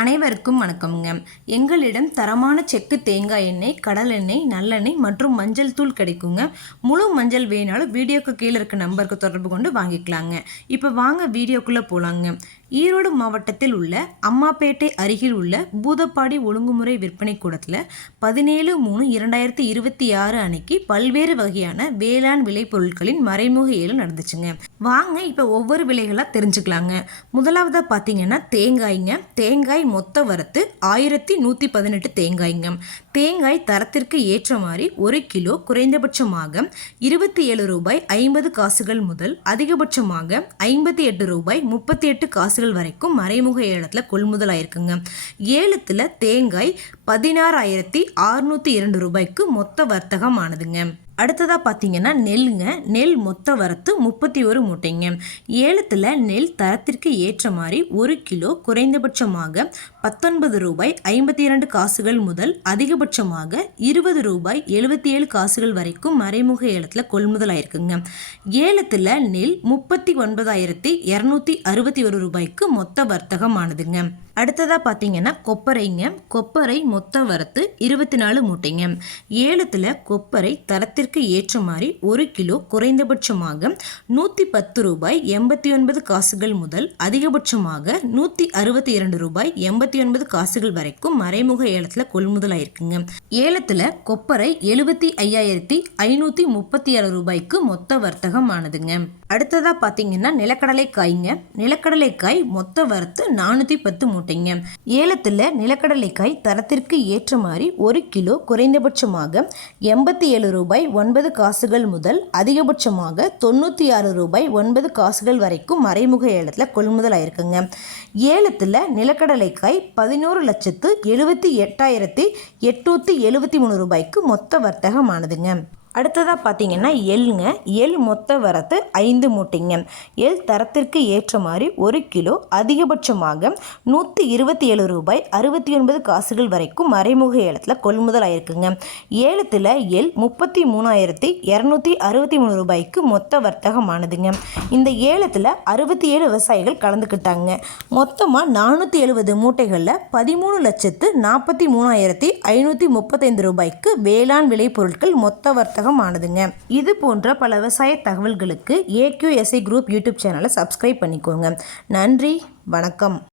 அனைவருக்கும் வணக்கம்ங்க. எங்களிடம் தரமான செக்கு தேங்காய் எண்ணெய், கடல் எண்ணெய், நல்லெண்ணெய் மற்றும் மஞ்சள் தூள் கிடைக்குங்க. முழு மஞ்சள் வேணாலும் வீடியோக்கு கீழே இருக்க நம்பருக்கு தொடர்பு கொண்டு வாங்கிக்கலாங்க. இப்போ வாங்க வீடியோக்குள்ளே போகலாங்க. ஈரோடு மாவட்டத்தில் உள்ள அம்மாப்பேட்டை அருகில் உள்ள பூதப்பாடி ஒழுங்குமுறை விற்பனை கூடத்தில் 17/3/2026 அன்னைக்கு பல்வேறு வகையான வேளாண் விளைபொருட்களின் மறைமுக ஏலம் நடந்துச்சுங்க. வாங்க இப்போ ஒவ்வொரு விலைகளாக தெரிஞ்சுக்கலாங்க. முதலாவதாக பார்த்தீங்கன்னா தேங்காய்ங்க. தேங்காய் மொத்த வரத்து 1118 தேங்காய்ங்க. தேங்காய் தரத்திற்கு ஏற்ற மாதிரி 1 கிலோ குறைந்தபட்சமாக 27 ரூபாய் 50 காசுகள் முதல் அதிகபட்சமாக 58 ரூபாய் 38 காசுகள் வரைக்கும் மறைமுக ஏலத்தில் கொள்முதல் ஆயிருக்குங்க. ஏலத்தில் தேங்காய் 16,602 ரூபாய்க்கு மொத்த வர்த்தகம் ஆனதுங்க. அடுத்ததாக பார்த்தீங்கன்னா நெல்லுங்க. நெல் மொத்த வரத்து 31 மூட்டைங்க. ஏலத்தில் நெல் தரத்திற்கு ஏற்ற மாதிரி 1 கிலோ குறைந்தபட்சமாக 19 ரூபாய் 52 காசுகள் முதல் அதிகபட்சமாக 20 ரூபாய் 77 காசுகள் வரைக்கும் மறைமுக ஏலத்தில் கொள்முதல் ஆயிருக்குங்க. ஏலத்தில் நெல் 39,261 ரூபாய்க்கு மொத்த வர்த்தகம் ஆனதுங்க. அடுத்ததாக பார்த்தீங்கன்னா கொப்பரைங்க. கொப்பரை மொத்த வரத்து 24 மூட்டைங்க. ஏலத்தில் கொப்பரை தரத்திற்கு ஏற்ற மாதிரி 1 கிலோ குறைந்தபட்சமாக 110 ரூபாய் 89 காசுகள் முதல் அதிகபட்சமாக 162 ரூபாய் 89 காசுகள் வரைக்கும் மறைமுக ஏலத்தில் கொள்முதல் ஆயிருக்குங்க. ஏலத்தில் கொப்பரை 75,536 ரூபாய்க்கு மொத்த வர்த்தகம் ஆனதுங்க. அடுத்ததாக பார்த்தீங்கன்னா நிலக்கடலை காய்ங்க. நிலக்கடலை காய் மொத்த வரத்து 410 மூட்டைங்க. ஏலத்தில் நிலக்கடலை காய் தரத்திற்கு ஏற்ற மாதிரி 1 கிலோ குறைந்தபட்சமாக 87 ரூபாய் 9 காசுகள் முதல் அதிகபட்சமாக 96 ரூபாய் 9 காசுகள் வரைக்கும் மறைமுக ஏலத்தில் கொள்முதல் ஆயிருக்குங்க. ஏலத்தில் நிலக்கடலை காய் 11,78,873 ரூபாய்க்கு மொத்த வர்த்தகம் ஆனதுங்க. அடுத்ததாக பார்த்தீங்கன்னா எள்ளுங்க. எள் மொத்த வரத்து 5 மூட்டைங்க. எள் தரத்திற்கு ஏற்ற மாதிரி 1 கிலோ அதிகபட்சமாக 127 ரூபாய் 69 காசுகள் வரைக்கும் மறைமுக ஏலத்தில் கொள்முதல் ஆயிருக்குங்க. ஏலத்தில் எள் 33,263 ரூபாய்க்கு மொத்த வர்த்தகம் ஆனதுங்க. இந்த ஏலத்தில் 67 விவசாயிகள் கலந்துக்கிட்டாங்க. மொத்தமாக 470 மூட்டைகளில் 13,43,535 ரூபாய்க்கு வேளாண் விளைபொருட்கள் மொத்த வர்த்தகம் ஆனதுங்க. இது போன்ற பல விவசாய தகவல்களுக்கு AQSI குரூப் யூடியூப் சேனலை சப்ஸ்கிரைப் பண்ணிக்கோங்க. நன்றி, வணக்கம்.